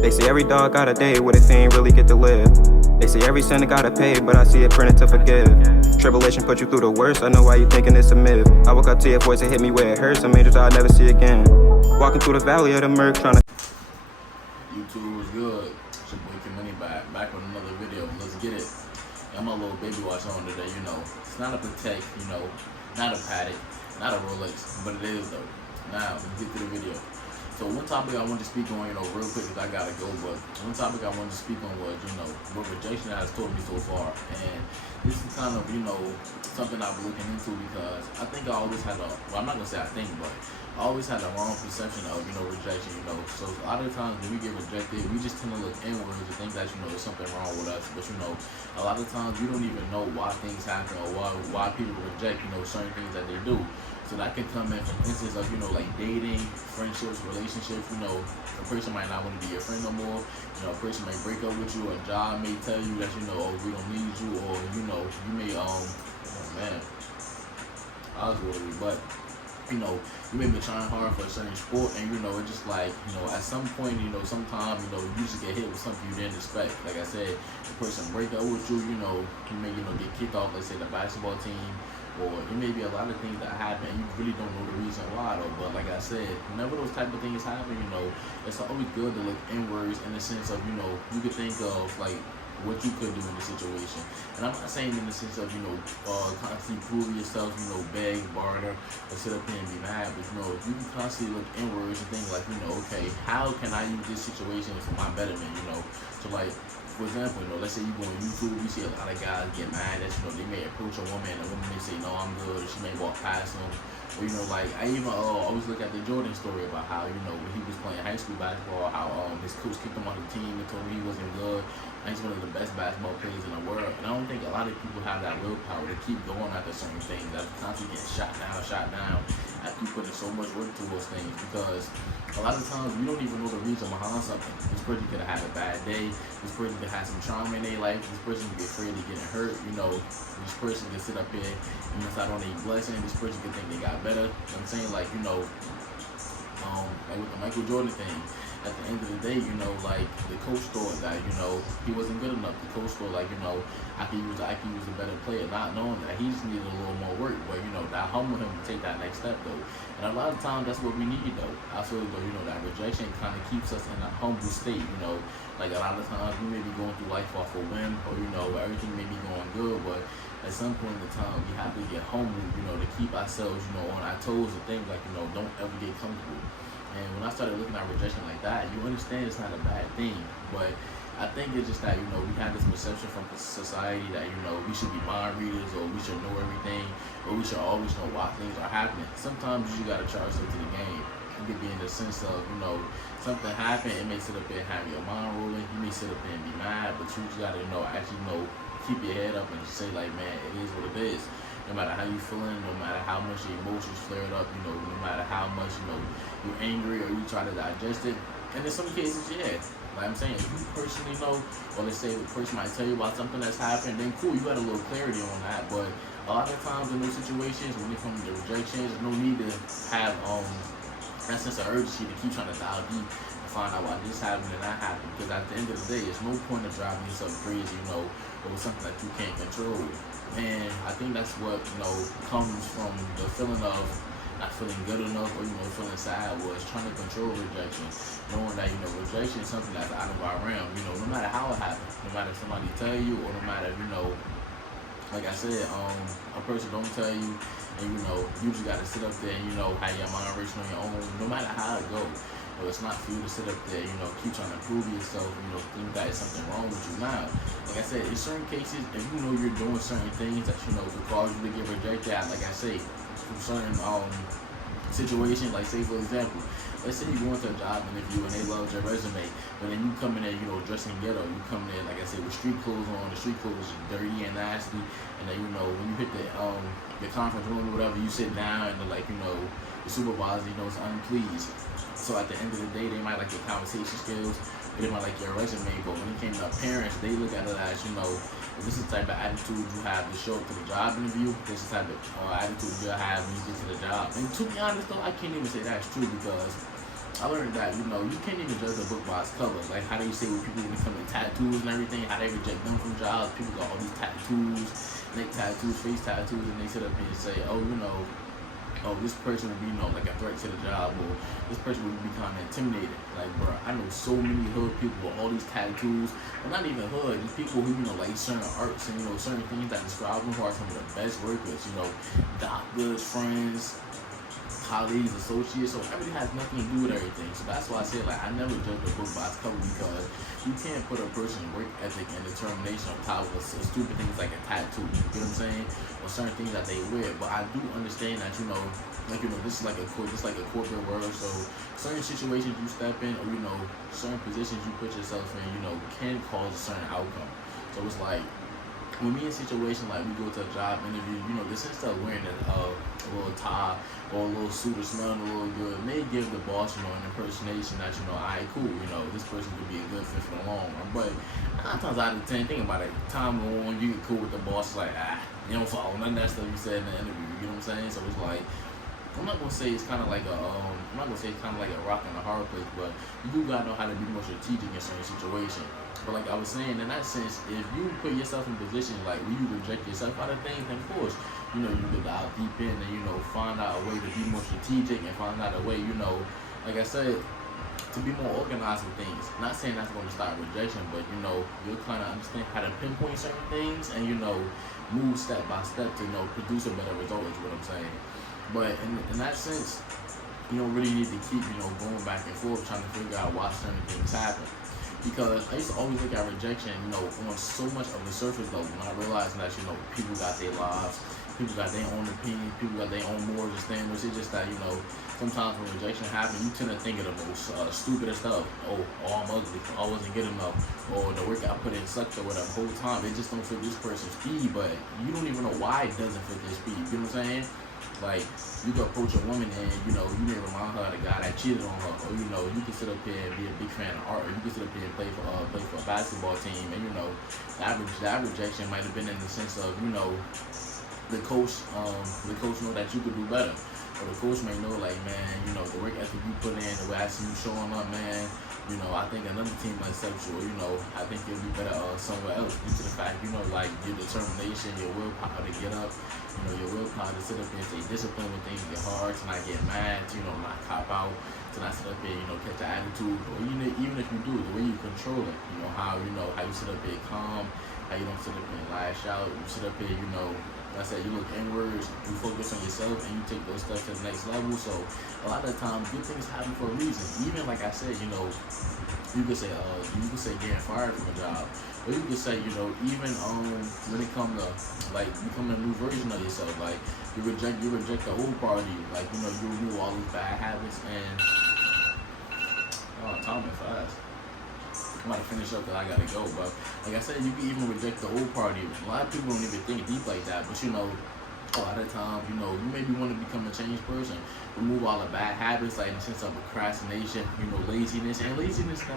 They say every dog got a day where they ain't really get to live. They say every sinner gotta pay, but I see it printed to forgive. Tribulation put you through the worst, I know why you thinking it's a myth. I woke up to your voice, it hit me where it hurts, some angels I'll never see again. Walking through the valley of the murk, trying to... YouTube was good. It's your boy Money back with another video. Let's get it. Got my little baby watch on today, It's not a Patek, not a Patek, not a Rolex, but it is though. Now, let's get to the video. So one topic I wanted to speak on, real quick because I gotta go, but one topic I wanted to speak on was, what rejection has taught me so far. And this is kind of, something I've been looking into because I think I always had I'm not gonna say I think, but I always had a wrong perception of, rejection, So a lot of times when we get rejected, we just tend to look inwards and think that, there's something wrong with us. But, a lot of times we don't even know why things happen or why people reject, certain things that they do. So that can come in from instances of, like dating, friendships, relationships, a person might not want to be your friend no more. A person may break up with you, a job may tell you that, oh, we don't need you, or, you may, oh man, I was worried, but, you may be trying hard for a certain sport, and, it's just like, at some point, sometimes, you just get hit with something you didn't expect. Like I said, the person break up with you, you may, get kicked off, let's say, the basketball team, or it may be a lot of things that happen and you really don't know the reason why though. But like I said, whenever those type of things happen, it's always good to look inwards in the sense of, you could think of like what you could do in the situation. And I'm not saying in the sense of, constantly prove yourself, beg, barter, or sit up here and be mad, but you can constantly look inwards and think like, okay, how can I use this situation for my betterment, So like, for example, let's say you go on YouTube, you see a lot of guys get mad that, they may approach a woman and the woman may say, no, I'm good, or she may walk past them. Or, like, I even always look at the Jordan story about how, when he was playing high school basketball, how his coach kicked him off the team and told him he wasn't good. And he's one of the best basketball players in the world. And I don't think a lot of people have that willpower to keep going after certain things, that constantly getting shot down, after you put in so much work towards things. Because a lot of times we don't even know the reason behind something. This person could have had a bad day. This person could have some trauma in their life. This person could be afraid of getting hurt. This person could sit up here and miss out on a blessing. This person could think they got better. You know what I'm saying? Like, like with the Michael Jordan thing. At the end of the day, like the coach thought that, he wasn't good enough. The coach thought like, I could use a better player, not knowing that he just needed a little more work. But that humbled him to take that next step though. And a lot of times that's what we need though. I feel though, that rejection kind of keeps us in a humble state. Like a lot of times we may be going through life off a whim, or everything may be going good, but at some point in time we have to get humble, to keep ourselves, on our toes and things like, don't ever get comfortable. And when I started looking at rejection like that, you understand it's not a bad thing. But I think it's just that, we have this perception from society that, we should be mind readers, or we should know everything, or we should always know why things are happening. Sometimes you got to charge yourself to the game. It could be in the sense of, something happened, it may sit up there and have your mind rolling. You may sit up there and be mad, but you just got to, actually keep your head up and just say like, man, it is what it is. No matter how you feeling, no matter how much your emotions flared up, no matter how much, you're angry or you try to digest it. And in some cases, yeah, like I'm saying, if you personally know, or let's say the person might tell you about something that's happened, then cool, you got a little clarity on that. But a lot of times in those situations, when it comes to rejections, there's no need to have that sense of urgency to keep trying to dive deep and find out why this happened and that happened. Because at the end of the day, there's no point of driving yourself crazy, over something that you can't control. And I think that's what, comes from the feeling of not feeling good enough, or, feeling sad, was trying to control rejection. Knowing that, rejection is something that's out of our realm, no matter how it happens, no matter if somebody tell you, or no matter, like I said, a person don't tell you, and, you just got to sit up there and, have your mind racing on your own, no matter how it goes. It's not for you to sit up there, keep trying to prove yourself, think that there's something wrong with you. Now, like I said, in certain cases, if you're doing certain things that, could cause you to get rejected, like I say, from certain situations, like say for example, let's say you go into a job interview and they love your resume, but then you come in there, dressing ghetto, you come in there, like I said, with street clothes on, the street clothes are dirty and nasty, and then, when you hit the conference room or whatever, you sit down and they're like, the supervisor, is unpleased. So at the end of the day, they might like your conversation skills, or they might like your resume, but when it came to parents, they look at it as, if this is the type of attitude you have to show up to the job interview, this is the type of attitude you'll have when you get to the job. And to be honest though, I can't even say that's true, because I learned that, you know, you can't even judge a book by its cover. Like how they say when people become in tattoos and everything, how they reject them from jobs. People got all these tattoos, neck tattoos, face tattoos, and they sit up here and say, oh, you know, oh, this person would be, you know, like a threat to the job, or this person would be kind of intimidated. Like, bro, I know so many hood people with all these tattoos, and not even hood, just people who, you know, like certain arts and, you know, certain things that describe them who are some of the best workers, you know, doctors, friends, colleagues, associates, so everything has nothing to do with everything. So that's why I say, like, I never judge a book by its cover, because you can't put a person's work ethic and determination on top of stupid things like a tattoo, you know what I'm saying, or certain things that they wear. But I do understand that, you know, like, you know, this is like a corporate world, so certain situations you step in, or, you know, certain positions you put yourself in, you know, can cause a certain outcome. So it's like, when we in situations like we go to a job interview, you know, this instead of wearing a little tie or a little suit or smelling a little good, may give the boss, you know, an impersonation that, you know, all right, cool, you know, this person could be a good fit for the long run. But 9 times out of 10, think about it, time go on, you get cool with the boss, like, you don't follow none of that stuff you said in the interview, you know what I'm saying? So it's like, I'm not gonna say it's kind of like a, rock and a hard place, but you do gotta know how to be more strategic in certain situations. But like I was saying, in that sense, if you put yourself in positions like where you reject yourself out of things, then of course, you know, you could dive deep in and, you know, find out a way to be more strategic and find out a way, you know, like I said, to be more organized with things. Not saying that's going to start rejection, but, you know, you'll kind of understand how to pinpoint certain things and, you know, move step by step to, you know, produce a better result is what I'm saying. But in that sense, you don't really need to keep, you know, going back and forth trying to figure out why certain things happen. Because I used to always look at rejection, you know, on so much of the surface level, not realizing that, you know, people got their lives, people got their own opinions, people got their own morals and standards. It's just that, you know, sometimes when rejection happens, you tend to think of the most stupidest stuff. Oh, I'm ugly, I wasn't good enough, or the work I put in sucked or whatever. The whole time, it just don't fit this person's speed, but you don't even know why it doesn't fit their speed. You know what I'm saying? Like, you can approach a woman and, you know, you may remind her of the guy that cheated on her. Or, you know, you can sit up here and be a big fan of art. Or you can sit up here and play for a basketball team. And, you know, that rejection might have been in the sense of, you know, the coach know that you could do better. Or the coach may know, like, man, you know, the work ethic you put in, the way I see you showing up, man, you know, I think another team might accept you. Or, you know, I think you'll be better somewhere else due to the fact, you know, like, your determination, your willpower to get up, you know, your willpower to sit up here and stay disciplined when things get hard, to not get mad, to, you know, not cop out, to not sit up here, you know, catch the attitude. Or even if you do, the way you control it, you know, how you sit up here calm, how you don't sit up here and lash out, you sit up here, you know, like I said, you look inwards, you focus on yourself, and you take those steps to the next level. So a lot of the times, good things happen for a reason. Even like I said, you know, you could say getting fired from a job, or you could say, you know, even when it comes to like becoming a new version of yourself, like you reject the old part of you, like, you know, you remove all these bad habits and time went fast. I'm about to finish up because I gotta go, but like I said, you can even reject the old part of you. A lot of people don't even think deep like that, but you know, a lot of times, you know, you maybe want to become a changed person, remove all the bad habits, like in the sense of procrastination, you know, laziness in a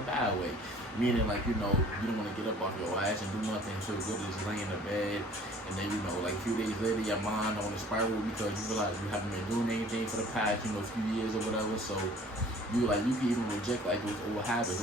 bad way, meaning like, you know, you don't want to get up off your ass and do nothing so good as just lay in the bed, and then, you know, like a few days later, your mind on a spiral because you realize you haven't been doing anything for the past, you know, few years or whatever. So you can even reject like those old habits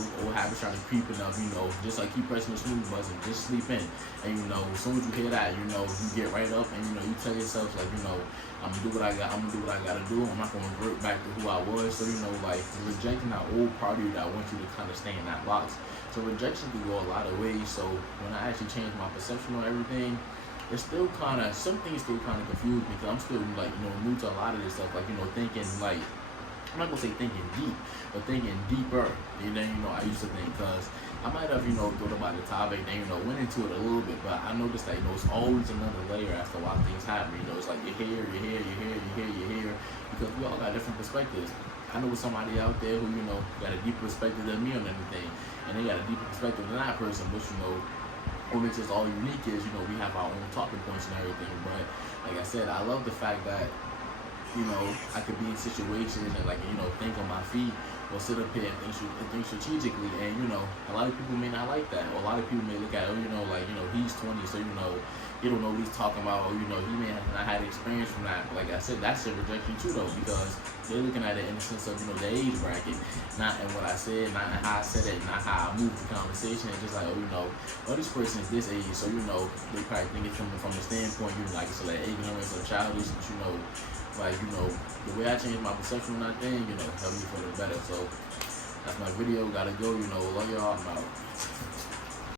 trying to creep up, you know, just like keep pressing the snooze button, just sleep in. And, you know, as soon as you hear that, you know, you get right up and, you know, you tell yourself, like, you know, I'm gonna do what I gotta do. I'm not gonna revert back to who I was. So, you know, like, rejecting that old part of you that wants you to kind of stay in that box. So rejection can go a lot of ways. So when I actually changed my perception on everything, it's still kind of, some things still kind of confuse me because I'm still, like, you know, new to a lot of this stuff, like, you know, thinking, like, I'm not gonna say thinking deep, but thinking deeper. You know, I used to think, because I might have, you know, thought about the topic and, you know, went into it a little bit, but I noticed that, you know, it's always another layer as to why things happen. You know, it's like you're here, because we all got different perspectives. I know somebody out there who, you know, got a deeper perspective than me on anything, and they got a deeper perspective than that person, but, you know, what makes us all unique is, you know, we have our own talking points and everything. But like I said, I love the fact that, you know, I could be in situations and, like, you know, think on my feet, will sit up here and think strategically, and you know, a lot of people may not like that, or a lot of people may look at, oh, you know, like, you know, he's 20, so you know, he don't know what he's talking about, or you know, he may have not had experience from that. But like I said, that's a rejection too, though, because they're looking at it in the sense of, you know, the age bracket, not in what I said, not in how I said it, not how I moved the conversation. It's just like, oh, you know, oh, this person is this age, so you know, they probably think it's coming from the standpoint, you know, like, so like ignorance or childish, but you know, like, you know, the way I changed my perception on that thing, you know, helped me for the better. So that's my video. Gotta go. You know, love y'all. I'm out.